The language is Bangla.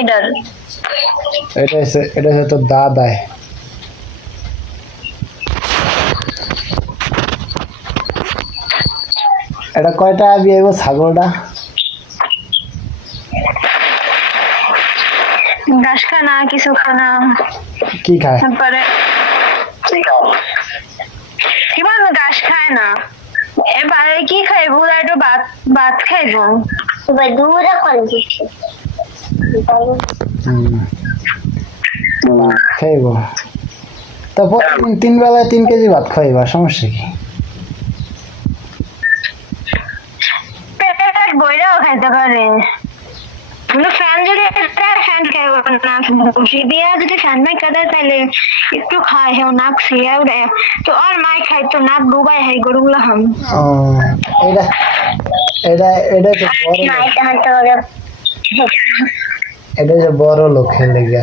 এটার? এটা হচ্ছে তোর দাদায়। এটা কয়টা বিয়ে ছাগলটা? ঘাস খানা কিছু খানা কি খায়? তারপরে কিমান ঘাস খায় না, এবারে কি খাইবো? একটু ভাত ভাত খাইবো। এবার দুধা কোন কিছু ভাত খাইব। তা প্রতিদিন 3 বেলায় 3 কেজি ভাত খাইবা, সমস্যা কি? পেট বইরাও খাইতে পারে। ফ্যান যদি ফ্যান খাইব না, বসি দিয়া যদি ফ্যান নাই কাদা তাইলে একটু খায়, হেও নাক ছিয়া উড়ে। তো আর মাই খাইতো নাক ডুবাই হাই গরুগুলা হাম। ও এটা এটা এটা তো বড় লোক। মাই তাহলে তো এটা যে বড় লোকের লেগে